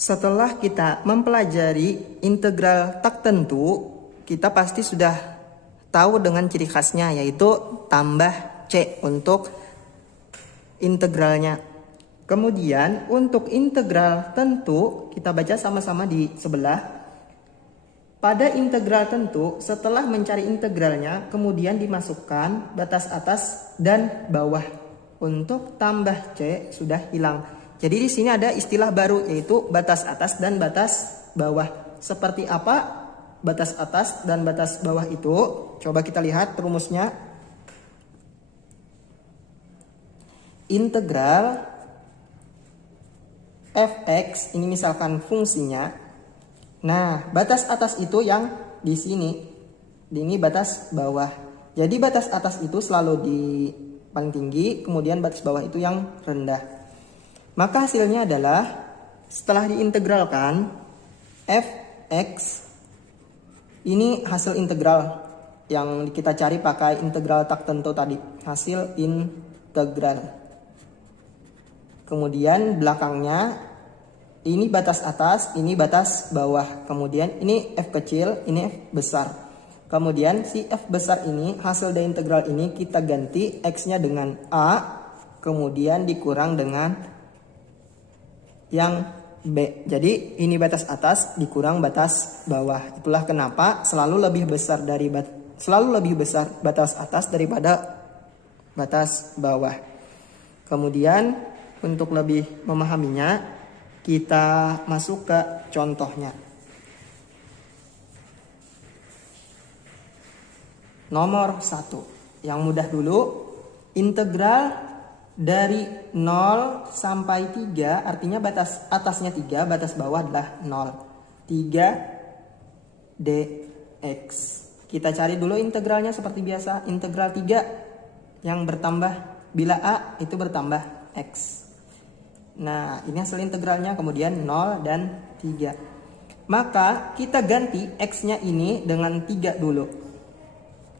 Setelah kita mempelajari integral tak tentu, kita pasti sudah tahu dengan ciri khasnya, yaitu tambah C untuk integralnya. Kemudian untuk integral tentu, kita baca sama-sama di sebelah. Pada integral tentu, setelah mencari integralnya, kemudian dimasukkan batas atas dan bawah. Untuk tambah C sudah hilang. Jadi di sini ada istilah baru, yaitu batas atas dan batas bawah. Seperti apa batas atas dan batas bawah itu? Coba kita lihat rumusnya. Integral fx, ini misalkan fungsinya. Nah, batas atas itu yang di sini. Ini batas bawah. Jadi batas atas itu selalu di paling tinggi, kemudian batas bawah itu yang rendah. Maka hasilnya adalah setelah diintegralkan fx, ini hasil integral yang kita cari pakai integral tak tentu tadi, hasil integral. Kemudian belakangnya ini batas atas, ini batas bawah. Kemudian ini f kecil, ini f besar. Kemudian si f besar ini, hasil dari integral ini kita ganti x-nya dengan a, kemudian dikurang dengan yang B. Jadi ini batas atas dikurang batas bawah. Itulah kenapa selalu lebih besar batas atas daripada batas bawah. Kemudian untuk lebih memahaminya, kita masuk ke contohnya. Nomor 1. Yang mudah dulu, integral dari 0 sampai 3, artinya batas atasnya 3, batas bawah adalah 0. 3 dx. Kita cari dulu integralnya seperti biasa. Integral 3 yang bertambah, bila a itu bertambah x. Nah, ini hasil integralnya, kemudian 0 dan 3. Maka kita ganti x-nya ini dengan 3 dulu.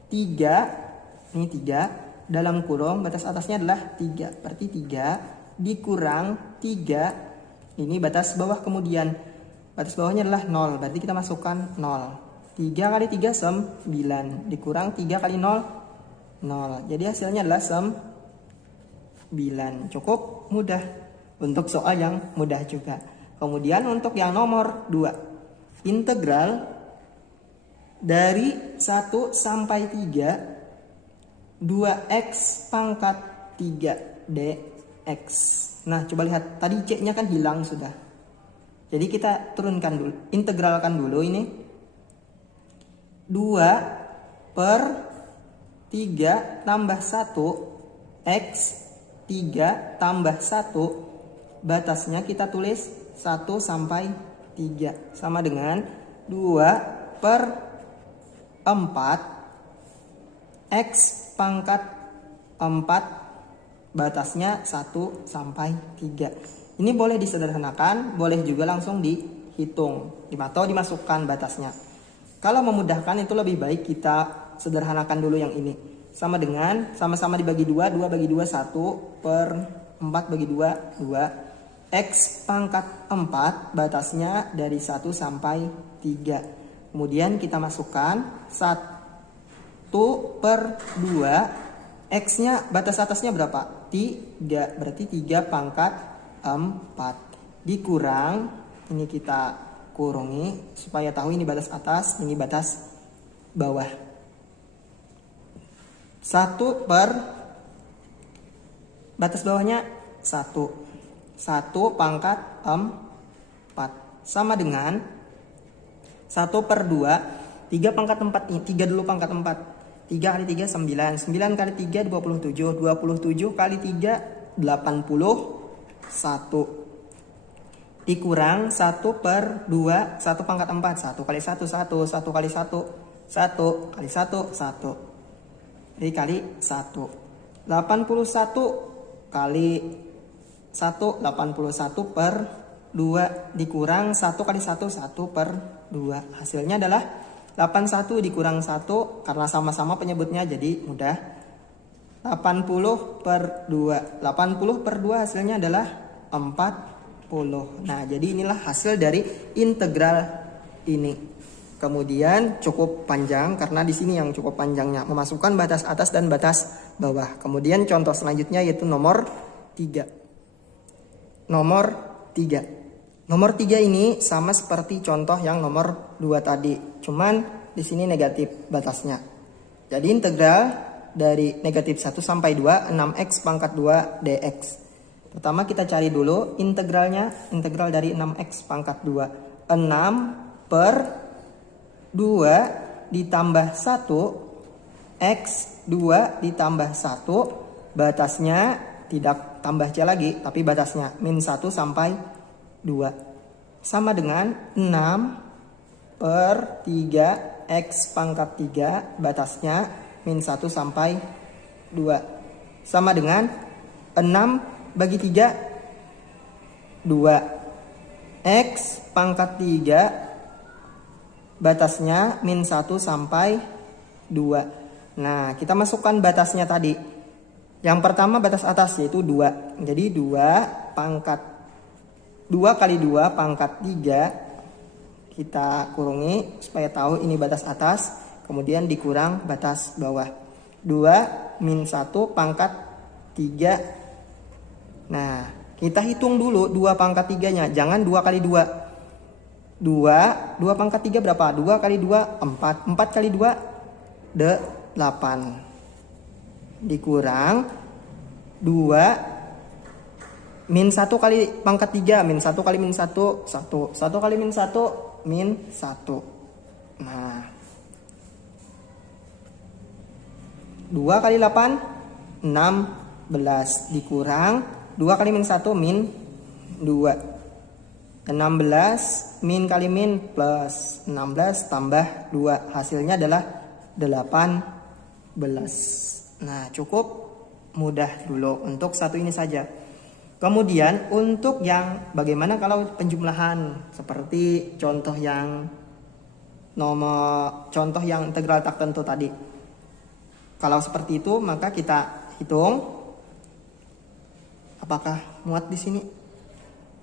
3, ini 3. Dalam kurung batas atasnya adalah 3. Berarti 3 dikurang 3. Ini batas bawah, kemudian batas bawahnya adalah 0. Berarti kita masukkan 0. 3 kali 3 9. Dikurang 3 kali 0 0. Jadi hasilnya adalah 9. Cukup mudah. Untuk soal yang mudah juga. Kemudian untuk yang nomor 2. Integral dari 1 sampai 3 2x pangkat 3 dx. Nah, coba lihat. Tadi c-nya kan hilang sudah. Jadi kita turunkan dulu. Integralkan dulu ini. 2 per 3 tambah 1. X 3 tambah 1. Batasnya kita tulis 1 sampai 3. Sama dengan 2 per 4. X pangkat 4, batasnya 1 sampai 3. Ini boleh disederhanakan, boleh juga langsung dihitung atau dimasukkan batasnya. Kalau memudahkan itu lebih baik kita sederhanakan dulu yang ini. Sama dengan sama-sama dibagi 2, 2 bagi 2 1 per 4 bagi 2 2. X pangkat 4 batasnya dari 1 sampai 3. Kemudian kita masukkan 1 per 2, x-nya batas atasnya berapa? 3, berarti 3 pangkat 4. Dikurang, ini kita kurangi supaya tahu ini batas atas, ini batas bawah. 1 per, batas bawahnya 1. 1 pangkat 4. Sama dengan 1 per 2, 3 pangkat 4, 3 dulu pangkat 4. 3 kali 3 9. 9 kali 3 27. 27 kali 3 81. Dikurang 1 per 2. 1 pangkat 4. 1 kali 1 1. 1 kali 1 1 kali 1 1. Jadi kali 1. 81 kali 1 81 per 2. Dikurang 1 kali 1 1 per 2. Hasilnya adalah 81 dikurang 1, karena sama-sama penyebutnya jadi mudah. 80 per 2. 80 per 2 hasilnya adalah 40. Nah, jadi inilah hasil dari integral ini. Kemudian cukup panjang karena di sini yang cukup panjangnya memasukkan batas atas dan batas bawah. Kemudian contoh selanjutnya yaitu nomor 3. Nomor 3 ini sama seperti contoh yang nomor 2 tadi. Cuman di sini negatif batasnya. Jadi integral dari negatif 1 sampai 2, 6x pangkat 2 dx. Pertama kita cari dulu integralnya. Integral dari 6x pangkat 2. 6 per 2 ditambah 1 x 2 ditambah 1. Batasnya tidak tambah c lagi, tapi batasnya min 1 sampai 2. Sama dengan 6 per 3 x pangkat 3. Batasnya min 1 sampai 2. Sama dengan 6 bagi 3 2 x pangkat 3 batasnya min 1 sampai 2. Nah, kita masukkan batasnya tadi. Yang pertama batas atas yaitu 2. Jadi 2 pangkat 2 kali 2 pangkat 3 kita kurungi supaya tahu ini batas atas, kemudian dikurang batas bawah. 2 min 1 pangkat 3. Nah, kita hitung dulu 2 pangkat 3-nya. Jangan 2 kali 2. 2 pangkat 3 berapa? 2 kali 2, 4. 4 kali 2, 8. Dikurang 2 min 1 kali pangkat 3. Min 1 kali min 1, 1. 1 kali min 1, min 1. Nah, 2 kali 8, 16. Dikurang 2 kali min 1 min 2. 16 min kali min plus 16 tambah 2. Hasilnya adalah 18. Nah, cukup mudah dulu untuk satu ini saja. Kemudian untuk yang bagaimana kalau penjumlahan seperti contoh yang integral tak tentu tadi. Kalau seperti itu maka kita hitung apakah muat di sini.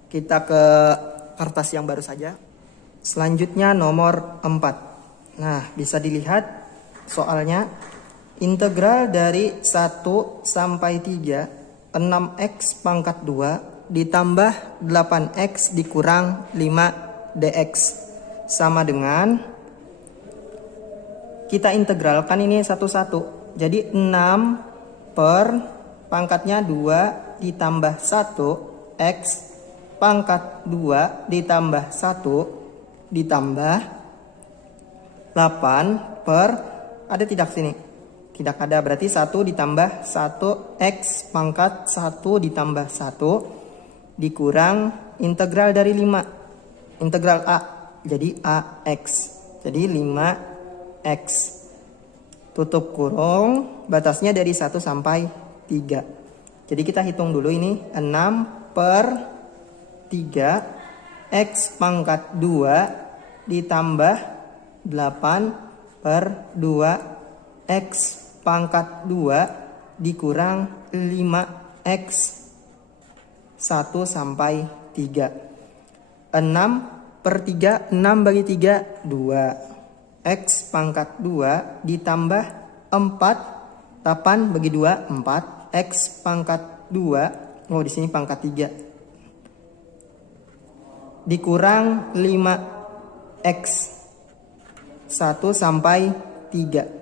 Kita ke kertas yang baru saja. Selanjutnya nomor 4. Nah, bisa dilihat soalnya integral dari 1 sampai 3 6x pangkat 2 ditambah 8x dikurang 5 dx sama dengan kita integralkan ini satu-satu. Jadi 6 per pangkatnya 2 ditambah 1 x pangkat 2 ditambah 1 ditambah 8 per ada tidak sini? Tidak ada, berarti 1 ditambah 1 x pangkat 1 ditambah 1 dikurang integral dari 5. Integral a jadi ax. Jadi 5x. Tutup kurung, batasnya dari 1 sampai 3. Jadi kita hitung dulu ini 6 per 3 x pangkat 2 ditambah 8 per 2 x pangkat 2 dikurang 5x 1 sampai 3. 6 per 3, 6 bagi 3, 2. X pangkat 2 ditambah 4, 8 bagi 2, 4. X pangkat 2, di sini pangkat 3. Dikurang 5x 1 sampai 3.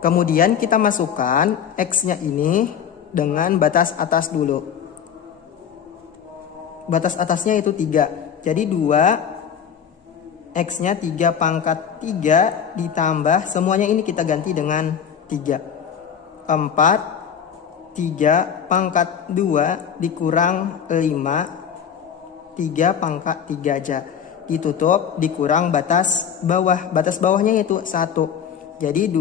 Kemudian kita masukkan x-nya ini dengan batas atas dulu. Batas atasnya itu 3. Jadi 2 x-nya 3 pangkat 3 ditambah semuanya ini kita ganti dengan 3. 4 3 pangkat 2 dikurang 5. 3 pangkat 3 aja. Ditutup dikurang batas bawah. Batas bawahnya itu 1. Jadi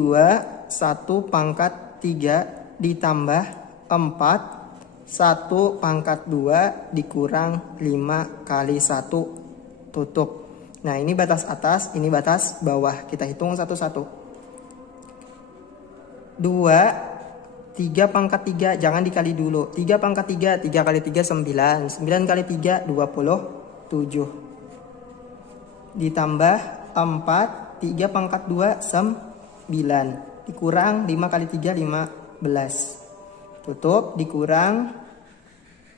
1 pangkat 3 ditambah 4. 1 pangkat 2 dikurang 5 kali 1. Tutup. Nah, ini batas atas, ini batas bawah. Kita hitung satu-satu. 2 3 pangkat 3 jangan dikali dulu. 3 pangkat 3, 3 kali 3 9. 9 kali 3 27. Ditambah 4, 3 pangkat 2 9. Dikurang 5 kali 3 15. Tutup, dikurang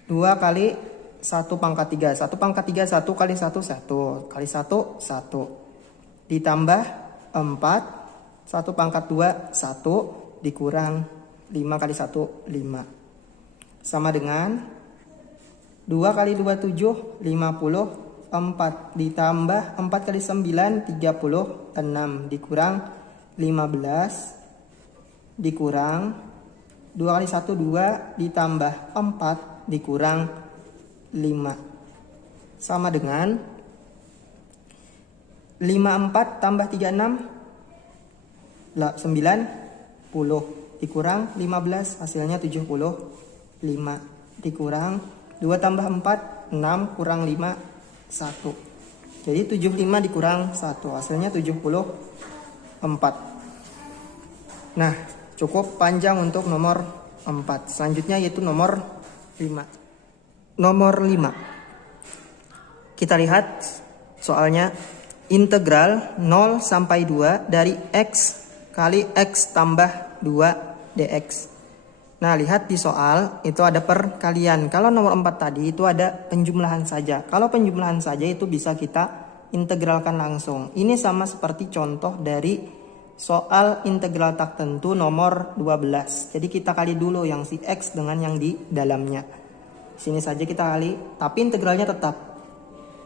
2 kali 1 pangkat 3. 1 pangkat 3, 1 kali 1 1. Kali 1 1. Ditambah 4, 1 pangkat 2 1. Dikurang 5 kali 1 5. Sama dengan 2 kali 2 7 54. Ditambah 4 kali 9 36. Dikurang 15. Dikurang 2 kali 1 2. Ditambah 4. Dikurang 5. Sama dengan 54 tambah 36 90. Dikurang 15, hasilnya 75. Dikurang 2 tambah 4 6, kurang 5 1. Jadi 75 dikurang 1, hasilnya 74. Nah, cukup panjang untuk nomor 4. Selanjutnya yaitu nomor 5. Nomor 5. Kita lihat soalnya. Integral 0 sampai 2 dari X kali X tambah 2 dx. Nah, lihat di soal itu ada perkalian. Kalau nomor 4 tadi itu ada penjumlahan saja. Kalau penjumlahan saja itu bisa kita integralkan langsung. Ini sama seperti contoh dari soal integral tak tentu nomor 12. Jadi kita kali dulu yang si X dengan yang di dalamnya. Sini saja kita kali, tapi integralnya tetap.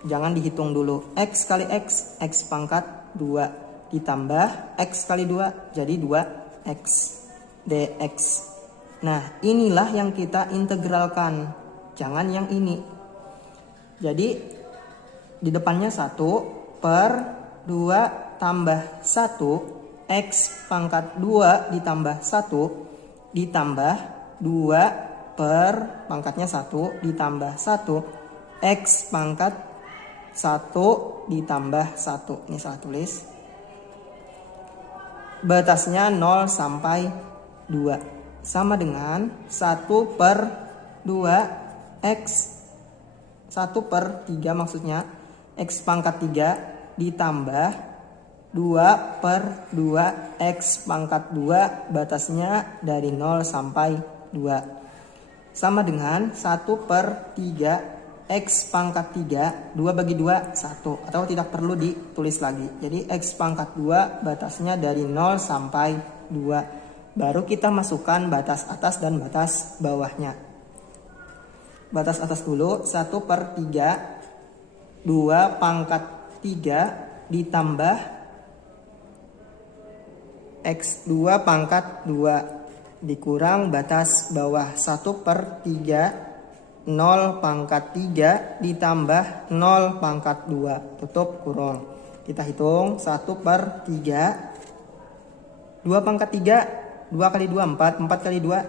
Jangan dihitung dulu. X kali X, X pangkat 2. Ditambah X kali 2, jadi 2X dx. Nah, inilah yang kita integralkan. Jangan yang ini. Jadi, di depannya 1 per 2 tambah 1. X pangkat 2 ditambah 1. Ditambah 2 per pangkatnya 1 ditambah 1. X pangkat 1 ditambah 1. Ini salah tulis. Batasnya 0 sampai 2. Sama dengan 1 per 2 X. 1 per 3 maksudnya. X pangkat 3 ditambah 2 per 2 X pangkat 2. Batasnya dari 0 sampai 2. Sama dengan 1 per 3 X pangkat 3, 2 bagi 2, 1. Atau tidak perlu ditulis lagi. Jadi X pangkat 2 batasnya dari 0 sampai 2. Baru kita masukkan batas atas dan batas bawahnya. Batas atas dulu, 1 per 3, 2 pangkat 3 ditambah X 2 pangkat 2. Dikurang batas bawah, 1 per 3, 0 pangkat 3 ditambah 0 pangkat 2. Tutup kurung. Kita hitung 1 per 3. 2 pangkat 3. 2 kali 2 4. 4 kali 2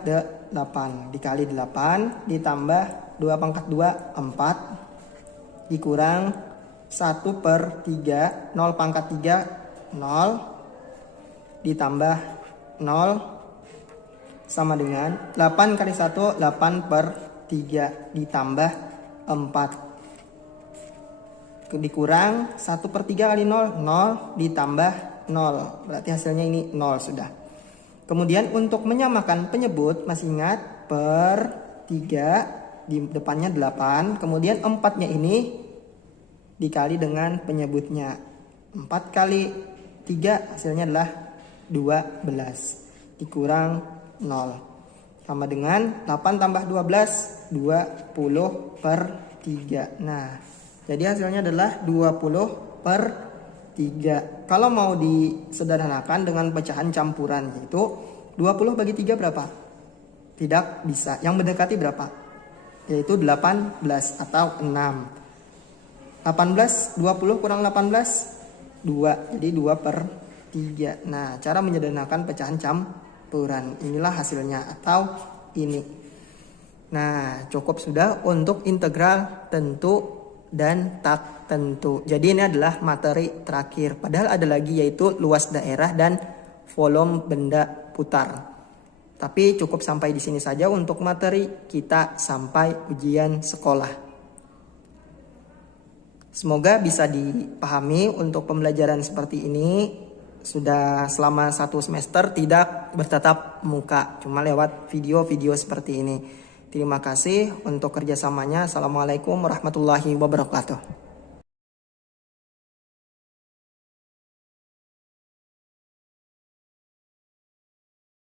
8. Dikali 8 ditambah 2 pangkat 2 4. Dikurang 1 per 3. 0 pangkat 3 0. Ditambah 0. Sama dengan 8 kali 1 8 per 3 ditambah 4. Dikurang 1 per 3 kali 0 0 ditambah 0. Berarti hasilnya ini 0 sudah. Kemudian untuk menyamakan penyebut, masih ingat per 3 di depannya 8. Kemudian 4-nya ini dikali dengan penyebutnya. 4 kali 3 hasilnya adalah 12. Dikurang 0. Sama dengan 8 tambah 12, 20 per 3. Nah, jadi hasilnya adalah 20 per 3. Kalau mau disederhanakan dengan pecahan campuran, yaitu 20 bagi 3 berapa? Tidak bisa. Yang mendekati berapa? Yaitu 18 atau 6. 18, 20 kurang 18, 2. Jadi 2 per 3. Nah, cara menyederhanakan pecahan campuran. Inilah hasilnya atau ini. Nah, cukup sudah untuk integral tentu dan tak tentu. Jadi ini adalah materi terakhir. Padahal ada lagi, yaitu luas daerah dan volume benda putar. Tapi cukup sampai di sini saja untuk materi kita sampai ujian sekolah. Semoga bisa dipahami untuk pembelajaran seperti ini. Sudah selama 1 semester tidak bertatap muka, cuma lewat video-video seperti ini. Terima kasih untuk kerjasamanya. Assalamualaikum warahmatullahi wabarakatuh.